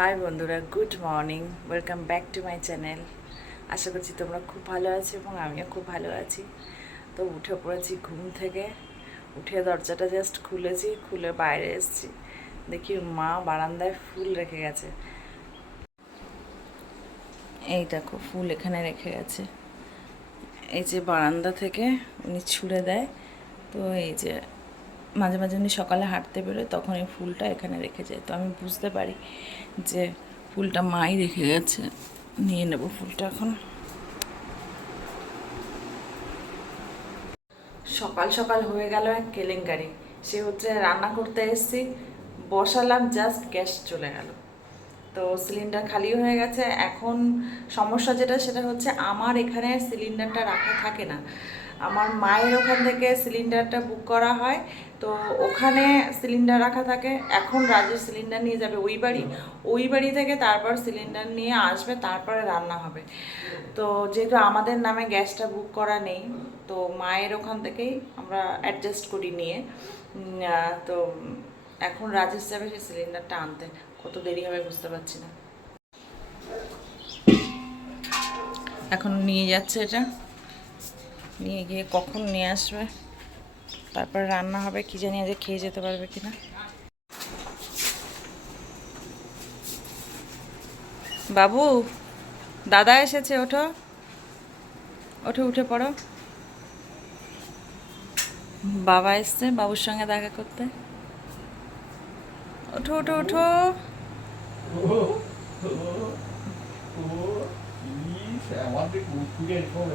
High বন্ধুরা good morning welcome back to my channel আশা করছি তোমরা খুব ভালো আছো এবং আমিও খুব ভালো আছি। তো উঠে পড়েছি ঘুম থেকে। উঠে দরজাটা জাস্ট খুলেছি, খুলে বাইরে এসেছি। দেখি মা বারান্দায় ফুল রেখে গেছে। এই দেখো, ফুল এখানে রেখে গেছে। এই যে বারান্দা থেকে উনি ছুঁড়ে দেয়। তো এই যে মাঝে মাঝে উনি সকালে হাঁটতে বেরোয়, তখন এই ফুলটা এখানে রেখে যায়। তো আমি বুঝতে পারি যে ফুলটা মাই রেখে গেছে। নিয়ে নেব ফুলটা এখন। সকাল সকাল হয়ে গেল এক কেলেঙ্কারি। সে হচ্ছে রান্না করতে এসেছি, বসালাম জাস্ট গ্যাস চলে গেল। তো সিলিন্ডার খালি হয়ে গেছে। এখন সমস্যা যেটা, সেটা হচ্ছে আমার এখানে সিলিন্ডারটা রাখা থাকে না। আমার মায়ের ওখান থেকে সিলিন্ডারটা বুক করা হয়। তো ওখানে সিলিন্ডার রাখা থাকে। এখন রাজের সিলিন্ডার নিয়ে যাবে ওই বাড়ি। ওই বাড়ি থেকে তারপর সিলিন্ডার নিয়ে আসবে, তারপরে রান্না হবে। তো যেহেতু আমাদের নামে গ্যাসটা বুক করা নেই, তো মায়ের ওখান থেকেই আমরা অ্যাডজাস্ট করি নিয়ে। তো এখন রাজেশ যাবে সেই সিলিন্ডারটা আনতে। কত দেরি হবে বুঝতে পারছি না। এখন নিয়ে যাচ্ছে এটা। নিয়ে গিয়ে কখন নিয়ে আসবে? তারপর রান্না হবে, কি জানি আজ খেয়ে যেতে পারবে কিনা। বাবু, দাদা এসেছে, ওঠো। ওঠো, উঠে পড়ো। বাবা এসছে, বাবুর সঙ্গে দেখা করতে। ওঠো ওঠো ওঠো।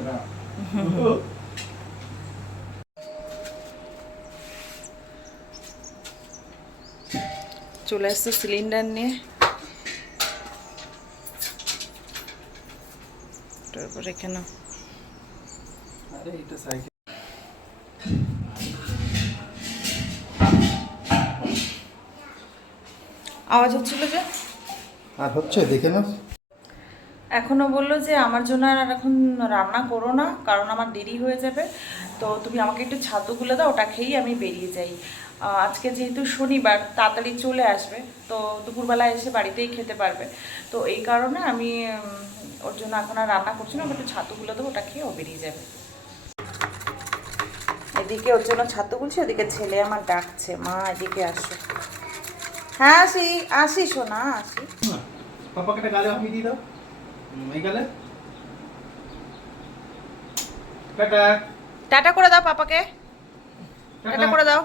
না। চলে আসছে সিলিন্ডার নিয়ে। তারপর এখানে। আওয়াজ হচ্ছিল যে? আর হচ্ছে দেখে না এখনও বলল যে আমার জন্য আর এখন রান্না করো না, কারণ আমার দেরি হয়ে যাবে। তো তুমি আমাকে একটু ছাতু গুলে দাও, ওটা খেয়েই আমি বেরিয়ে যাই। আজকে যেহেতু শনিবার, তাড়াতাড়ি চলে আসবে, তো দুপুরবেলা এসে বাড়িতেই খেতে পারবে। তো এই কারণে আমি ওর জন্য এখন আর রান্না করছি না একটু ছাতু গুলে দেবো, ওটা খেয়ে ও বেরিয়ে যাবে। এদিকে ওর জন্য ছাতু গুলছি, ওদিকে ছেলে আমার ডাকছে, মা, এদিকে আসো। হ্যাঁ আসি আসি শোনা আসি। পাপাকে গালে আমি দিয়ে দাও। টাটা। টাটা করে দাও পাপাকে। টাটা করে দাও।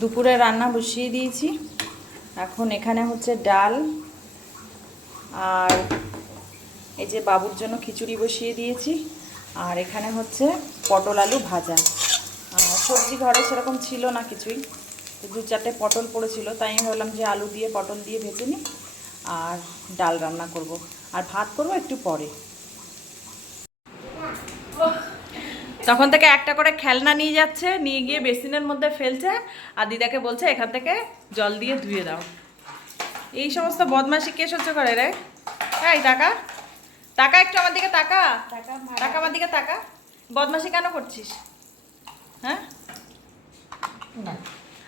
দুপুরে রান্না বসিয়ে দিয়েছি। এখন এখানে হচ্ছে ডাল আর এই যে বাবুর জন্য খিচুড়ি বসিয়ে দিয়েছি। আর এখানে হচ্ছে পটল আলু ভাজা। আর সবজি ঘরে সেরকম ছিল না কিছুই। দু চারটে পটল পড়েছিল তাই আমি ভাবলাম যে আলু দিয়ে পটল দিয়ে ভেজে নিই আর ডাল রান্না করব। আর ভাত করব একটু পরে। তখন থেকে একটা করে খেলনা নিয়ে যাচ্ছে নিয়ে গিয়ে বেসিনের মধ্যে ফেলছে আর দিদাকে বলছে এখান থেকে জল দিয়ে ধুয়ে দাও। এই সমস্ত বদমাশি কে সহ্য করে রে? এই টাকা। টাকা একটু আমার দিকে তাকা। টাকা আমার দিকে তাকা। বদমাশি কেন করছিস? হ্যাঁ?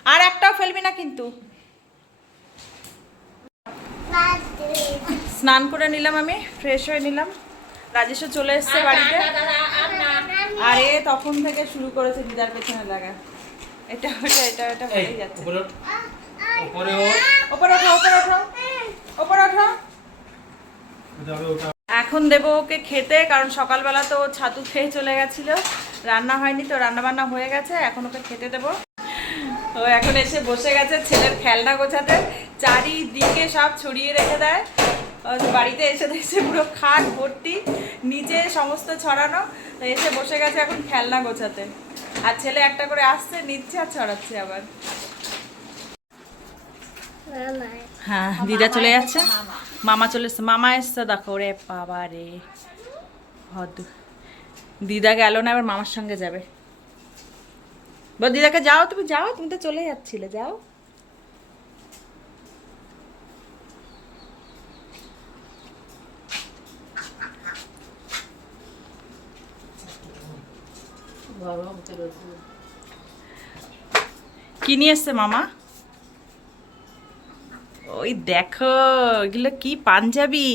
আর একটাও ফেলবি না কিন্তু। স্নান করে নিলাম আমি ফ্রেশ হয়ে নিলাম। রাজেশও চলে এসছে বাড়িতে। আরে তখন থেকে শুরু করেছে দিদার পেছনে লাগা। এটা ওটা এটা ওটা হয়েই যাচ্ছে। উপরে ওঠ। উপরে ওঠ। ওপরে ওঠো ওপরে ওঠো। ওপরে ওঠো। এখন দেবো ওকে খেতে কারণ সকালবেলা তো ছাতু খেয়ে চলে গেছিল। রান্না হয়নি তো রান্না বান্না হয়ে গেছে এখন ওকে খেতে দেবো। ও এখন এসে বসে গেছে ছেলের খেলনা গোছাতে। চারিদিকে সব ছড়িয়ে রেখে দেয়। বাড়িতে এসে দেখছে পুরো খাট ভর্তি নিচে সমস্ত ছড়ানো। এসে বসে গেছে এখন খেলনা গোছাতে। আর ছেলে একটা করে আসছে নিচ্ছে আর ছড়াচ্ছে আবার। হ্যাঁ দিদা চলে যাচ্ছে। মামা। চলে এসছে। মামা এসছে দেখো রে বাবা রে দিদা গেল না এবার মামার সঙ্গে যাবে। বল, দিদাকে যাও, তুমি যাও, তুমি তো চলে যাচ্ছিলে, যাও। কি নিয়ে এসছে মামা? ওই দেখো, এগুলো কি পাঞ্জাবি?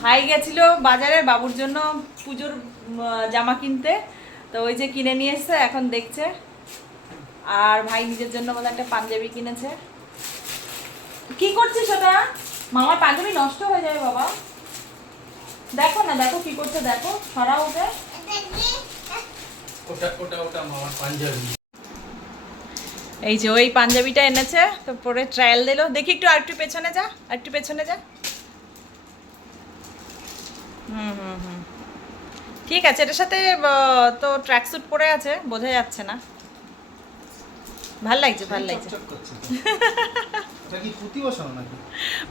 ভাই গেছিল বাজারে বাবুর জন্য পুজোর জামা কিনতে। তো ওই যে কিনে নিয়ে এসছে এখন দেখছে। আর ভাই নিজের জন্য বোধহয় একটা পাঞ্জাবি কিনেছে। কি করছিস ওটা? মামার পাঞ্জাবি নষ্ট হয়ে যাবে বাবা। দেখো না দেখো কি করছে দেখো। সরা ওকে। ওটা ওটা ওটা মামার পাঞ্জাবি। এই যে ওই পাঞ্জাবিটা এনেছে তো পরে ট্রায়াল দিলো। দেখি একটু আরেকটু পেছনে যা আরেকটু পেছনে যা। হুম হুম হুম। ঠিক আছে এটার সাথে তো ট্র্যাক স্যুট পরে আছে বোঝা যাচ্ছে না। ভালো লাগছে ভালো লাগছে। পুঁতি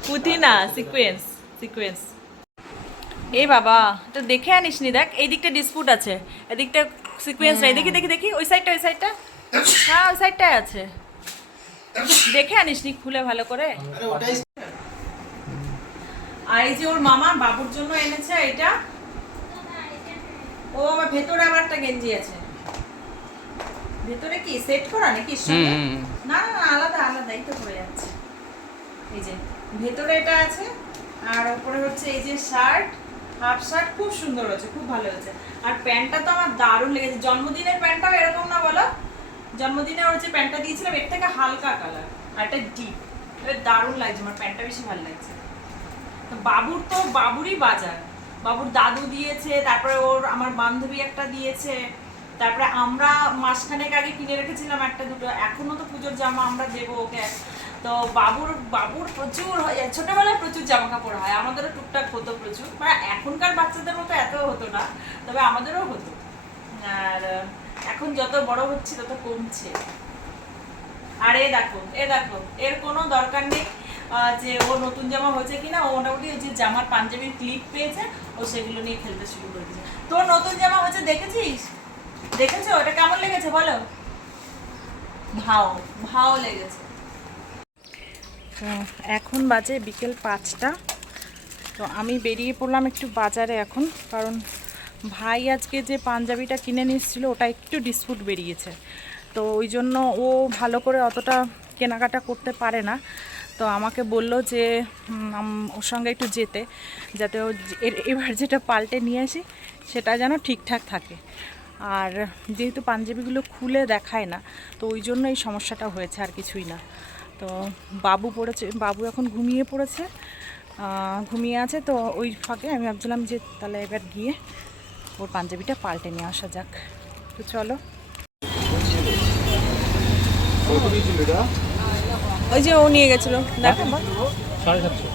পুঁতি না সিকোয়েন্স সিকোয়েন্স এই বাবা তো দেখে আনিস নি দেখ এই দিকটা ডিসপুট আছে। এদিকটা সিকোয়েন্স নাই। দেখি দেখি দেখি ওই সাইডটা ওই সাইডটা হ্যাঁ ওই সাইডটাই আছে। দেখে আনিস নি খুলে ভালো করে। আর এই যে ওর মামা বাবুর জন্য এনেছে এটা। ও আমার ভেতরে আবার একটা গেঞ্জি আছে। ভেতরে কি? সেট করা নাকি। না না আলাদা আলাদাই তো হয়ে যাচ্ছে। এই যে ভেতরে এটা আছে আর উপরে হচ্ছে এই যে শার্ট হাফ শার্ট খুব সুন্দর হয়েছে খুব ভালো হয়েছে। আর প্যান্টটা তো আমার দারুণ লেগেছে। জন্মদিনের প্যান্টটাও এরকম না বলো? জন্মদিনে যে প্যান্টটা দিয়েছিলাম এর থেকে হালকা কালার আর এটা ডিপ এটা দারুণ লাগছে আমার প্যান্টটা বেশি ভালো লাগছে। বাবুর তো বাবুরই বাজার। বাবুর দাদু দিয়েছে, তারপরে ওর আমার বান্ধবী একটা দিয়েছে, তারপরে আমরা মাসখানেক আগে কিনে রেখেছিলাম একটা দুটো, এখনও তো পুজোর জামা আমরা দেবো ওকে। তো বাবুর বাবুর প্রচুর হয়, ছোটবেলায় প্রচুর জামা কাপড় হয়, আমাদেরও টুকটাক হতো প্রচুর মানে এখনকার বাচ্চাদের মতো এত হতো না, তবে আমাদেরও হতো। আর, এখন যত বড় হচ্ছে তত কমছে। আর এ দেখো এ দেখো, এর কোনো দরকার নেই। যে ও নতুন জামা হয়েছে কিনা, ও মোটামুটি ওই যে জামার পাঞ্জাবির ক্লিপ পেয়েছে, ও সেগুলো নিয়ে খেলতে শুরু করে দিয়েছে। তোর নতুন জামা হয়েছে দেখেছিস? দেখেছ? ওটা কেমন লেগেছে বলো? ভাও ভাও লেগেছে। তো এখন বাজে বিকেল পাঁচটা। তো আমি বেরিয়ে পড়লাম একটু বাজারে এখন, কারণ ভাই আজকে যে পাঞ্জাবিটা কিনে নিয়েছিল ওটা একটু ডিসপুট বেরিয়েছে। তো ওই জন্য ও ভালো করে অতটা কেনাকাটা করতে পারে না। তো আমাকে বলল যে ওর সঙ্গে একটু যেতে, যাতে ও এবার যেটা পাল্টে নিয়ে আসি, সেটা যেন ঠিকঠাক থাকে। আর যেহেতু পাঞ্জাবিগুলো খুলে দেখায় না, তো ওই জন্য এই সমস্যাটা হয়েছে আর কিছুই না। তো বাবু পড়েছে, বাবু এখন ঘুমিয়ে পড়েছে ঘুমিয়ে আছে, তো ওই ফাঁকে আমি ভাবছিলাম যে, তাহলে এবার গিয়ে ওর পাঞ্জাবিটা পাল্টে নিয়ে আসা যাক। তো চলো। ওই যে ও নিয়ে গেছিল। দেখো। সাড়ে সাতশো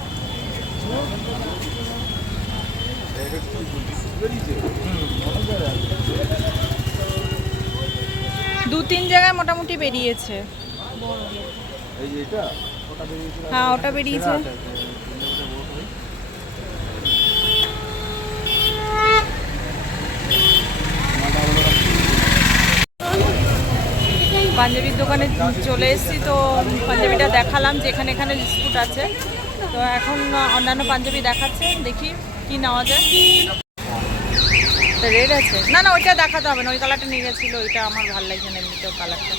দু তিন জায়গায় মোটামুটি বেরিয়েছে। হ্যাঁ ওটা বেরিয়েছে। পাঞ্জাবির দোকানে চলে এসেছি, তো পাঞ্জাবিটা দেখালাম যে এখানে এখানে বিস্কুট আছে। তো এখন অন্যান্য পাঞ্জাবি দেখাচ্ছে, দেখি কি নেওয়া যায়। রেড আছে? না না, ওইটা দেখাতে হবে না, ওই কালারটা নিয়ে গেছিল, ওইটা আমার ভালো লাগছে না এমনিতেও কালারটা।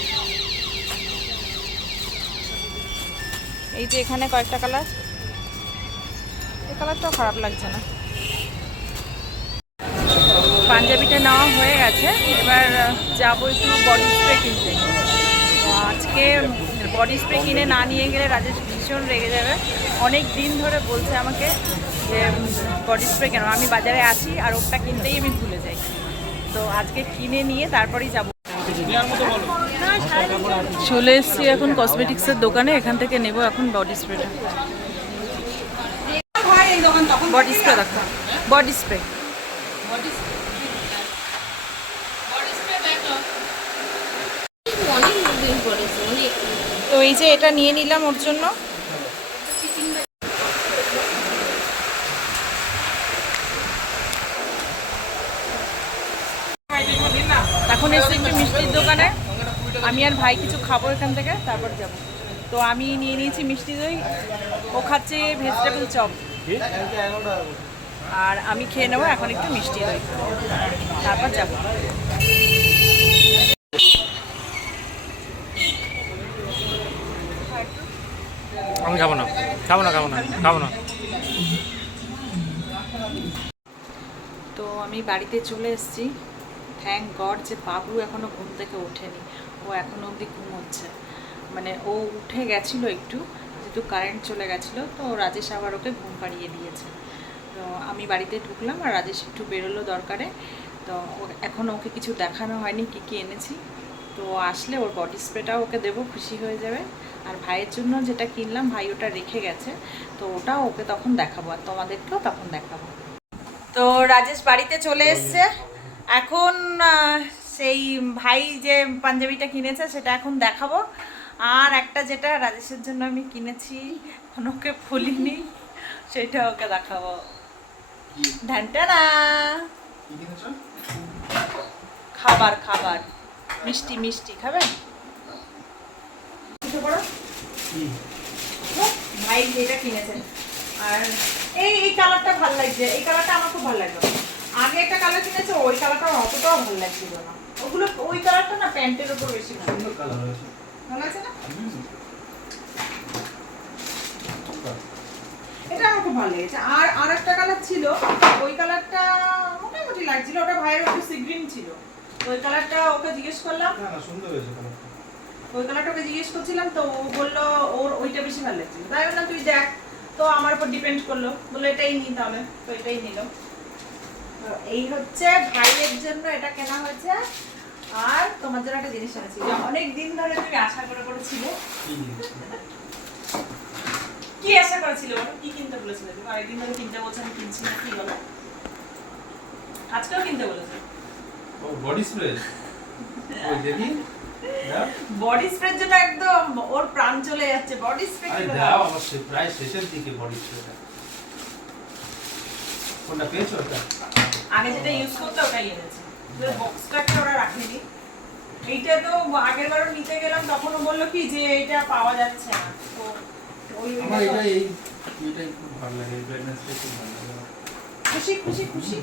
এই যে এখানে কয়েকটা কালার। এই কালারটাও খারাপ লাগছে না। পাঞ্জাবিটা নেওয়া হয়ে গেছে, এবার যাব একটু বডি স্প্রে কিনতে। আজকে বডি স্প্রে কিনে না নিয়ে গেলে রাজেশ ভীষণ রেগে যাবে। অনেক দিন ধরে বলছে আমাকে যে বডি স্প্রে কেন? আমি বাজারে আছি আর ওটা কিনতেই আমি ভুলে যাই। তো আজকে কিনে নিয়ে তারপরেই যাব। চলে এসছি এখন কসমেটিক্সের দোকানে এখান থেকে নেব এখন বডি স্প্রেটা বডি স্প্রে দেখো বডি স্প্রে অনেক দিন পরেছে অনেক তো এই যে এটা নিয়ে নিলাম ওর জন্য। এখন এসে একটু মিষ্টির দোকানে। আমি আর ভাই কিছু খাব এখান থেকে, তারপর যাব। তো আমি নিয়ে নিয়েছি মিষ্টি দই। ও খাচ্ছে ভেজিটেবল চপ আর আমি খেয়ে নেব এখন একটু মিষ্টি দই। তারপর যাব। আমি খাব না। খাব না খাব না খাব না। তো আমি বাড়িতে চলে এসেছি। থ্যাংক গড যে বাবু এখনও ঘুম থেকে ওঠেনি। ও এখনও অবধি ঘুমোচ্ছে। মানে ও উঠে গেছিল একটু, যেহেতু কারেন্ট চলে গেছিল, তো রাজেশ আবার ওকে ঘুম পাড়িয়ে দিয়েছে। তো আমি বাড়িতে ঢুকলাম আর রাজেশ একটু বেরোলো দরকারে। তো এখনও ওকে কিছু দেখানো হয়নি, কী কী এনেছি। তো আসলে ওর বডি স্প্রেটাও ওকে দেবো খুশি হয়ে যাবে। আর ভাইয়ের জন্য যেটা কিনলাম ভাই ওটা রেখে গেছে। তো ওটা ওকে তখন দেখাবো আর তোমাদেরকেও তখন দেখাবো। তো রাজেশ বাড়িতে চলে এসছে। এখন সেই ভাই যে পাঞ্জাবিটা কিনেছে সেটা এখন দেখাবো। আর একটা যেটা রাজেশের জন্য আমি কিনেছি ওকে ফুলিনি সেটা ওকে দেখাবো। খাবার খাবার। মিষ্টি মিষ্টি খাবেন। ভাই যেটা কিনেছেন। আর এই এই কালারটা ভালো লাগছে। এই কালারটা আমার খুব ভালো লাগল। আগে একটা কালার কিনেছে ওই কালারটা অতটাও ভালো লাগছিল না। ওগুলো ওই কালারটা না প্যান্টের উপর বেশি ভালো কালার ভালো আছে না? এটা আমার খুব ভালো লেগেছে। আর আর একটা কালার ছিল ওই কালারটা মোটামুটি লাগছিল। ওটা ভাইয়ের একটু সি গ্রিন ছিল। ওই কালারটা ওকে জিজ্ঞেস করলাম। না না সুন্দর হয়েছে কালারটা ওই কালারটা ওকে জিজ্ঞেস করছিলাম তো ও বলল ওর ওইটা বেশি ভালো লাগছে। তাই বললাম তুই দেখ। তো আমার উপর ডিপেন্ড করল। বলল এটাই নিই তাহলে তো এটাই নিল। এই হচ্ছে ভাইয়ের জন্য এটা কেনা হয়েছে। আর তোমার জন্য একটা জিনিস যা অনেক দিন ধরে তুমি আশা করে করেছিলে কি আশা করেছিলে কি কিনতে বলেছিলে? তুমি অনেকদিন ধরে কিনতে বলছো আমি কিনছি না কি বলো? আজকেও কিনতে বলেছ? ও বডি স্প্রে ওই দেখি বডি স্প্রের জন্য একদম ওর প্রাণ চলে যাচ্ছে। বডি স্প্রে আরে দাও অবশ্যই প্রায় শেষের দিকে বডি স্প্রেটা কোনটা পেয়েছ ওটা? আগে যেটা ইউজ করতে ওটাই এনেছে। বক্স কাটটা ওরা রাখেনি। এইটা তো আগের বারও নিতে গেলাম তখনও বলল কি যে এটা পাওয়া যাচ্ছে না। তো ওই আমার এটা এই এটাই খুব ভালো লাগে এই ব্রাইটনেসটা খুব ভালো লাগে। খুশি খুশি খুশি।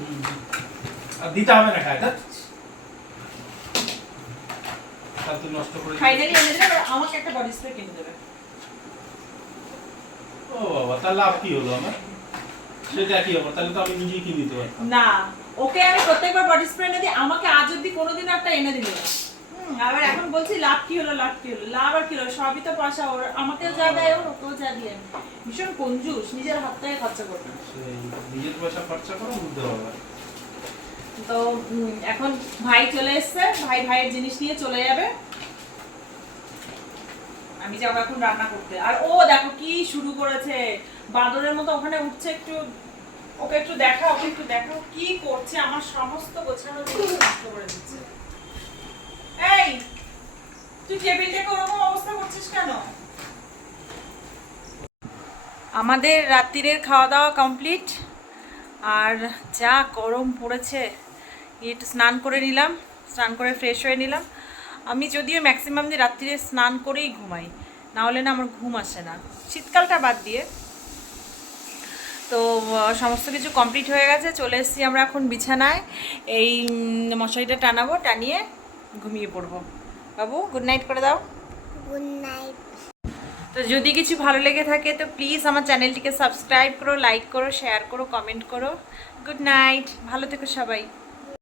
আর দিতে হবে না খায় তা নষ্ট করে ফাইনালি এনে এবার আমাকে একটা বডি স্প্রে কিনে দেবে। ও বাবা তাহলে লাভ কি হলো আমার? সেটা কি হবে তাহলে তো আমি নিজেই কিনে দিতে পারতাম। না ওকে আমি প্রত্যেকবার বডি স্প্রে এনে দিই আমাকে আজ অব্দি কোনোদিন একটা এনে দিল না। আবার এখন বলছি লাভ কি হলো লাভ কি হলো? লাভ আর কি হলো? সবই তো পয়সা ওর আমাকেও যা দেয় ওর ওকেও যা দিয়ে। ভীষণ কঞ্জুস নিজের হাত থেকে খরচা করবে নিজের পয়সা খরচা করে বুঝতে পারবে তো এখন ভাই চলে এসছে, ভাই ভাইয়ের জিনিস নিয়ে চলে যাবে। আমি যাব এখন রান্না করতে। আর ও দেখো কি শুরু করেছে। বাদরের মতো ওখানে উঠছে একটু। ওকে একটু দেখা, ওকে একটু দেখাও কি করছে? আমার সমস্ত গোছানো জিনিস নষ্ট করে দিচ্ছে। এই, তুই টেবিলটাকে ওরকম অবস্থা করছিস কেন? আমাদের রাত্রিরের খাওয়া দাওয়া কমপ্লিট। আর যা গরম পড়েছে। একটু স্নান করে নিলাম স্নান করে ফ্রেশ হয়ে নিলাম। আমি যদিও ম্যাক্সিমাম দিন রাত্রিরে স্নান করেই ঘুমাই না হলে না আমার ঘুম আসে না। শীতকালটা বাদ দিয়ে। তো সমস্ত কিছু কমপ্লিট হয়ে গেছে চলে এসেছি আমরা এখন বিছানায়। এই মশারিটা টানাবো টানিয়ে ঘুমিয়ে পড়ব। বাবু গুড নাইট করে দাও। গুড নাইট তো যদি কিছু ভালো লেগে থাকে তো প্লিজ আমার চ্যানেলটিকে সাবস্ক্রাইব করো লাইক করো শেয়ার করো কমেন্ট করো। গুড নাইট ভালো থেকো সবাই।